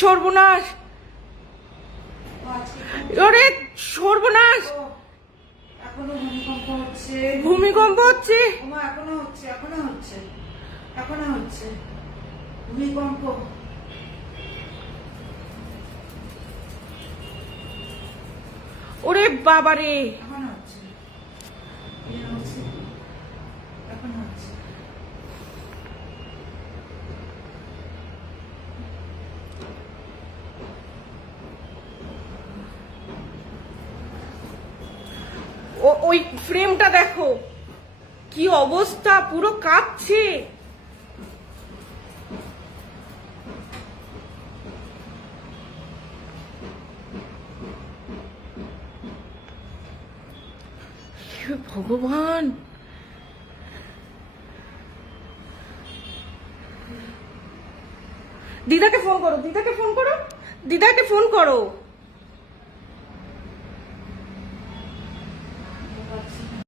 সর্বনাশ, ওরে সর্বনাশ, এখনো ভূমিকম্প হচ্ছে। ভূমিকম্প হচ্ছে। ওমা, এখনো হচ্ছে, এখনো হচ্ছে, এখনো হচ্ছে ভূমিকম্প। ওরে বাবারে, এখনো হচ্ছে, এখনো হচ্ছে। ওই ফ্রেমটা দেখো কি অবস্থা, পুরো কাঁপছে। ভগবান, দিদাকে ফোন করো, দিদাকে ফোন করো, দিদাকে ফোন করো।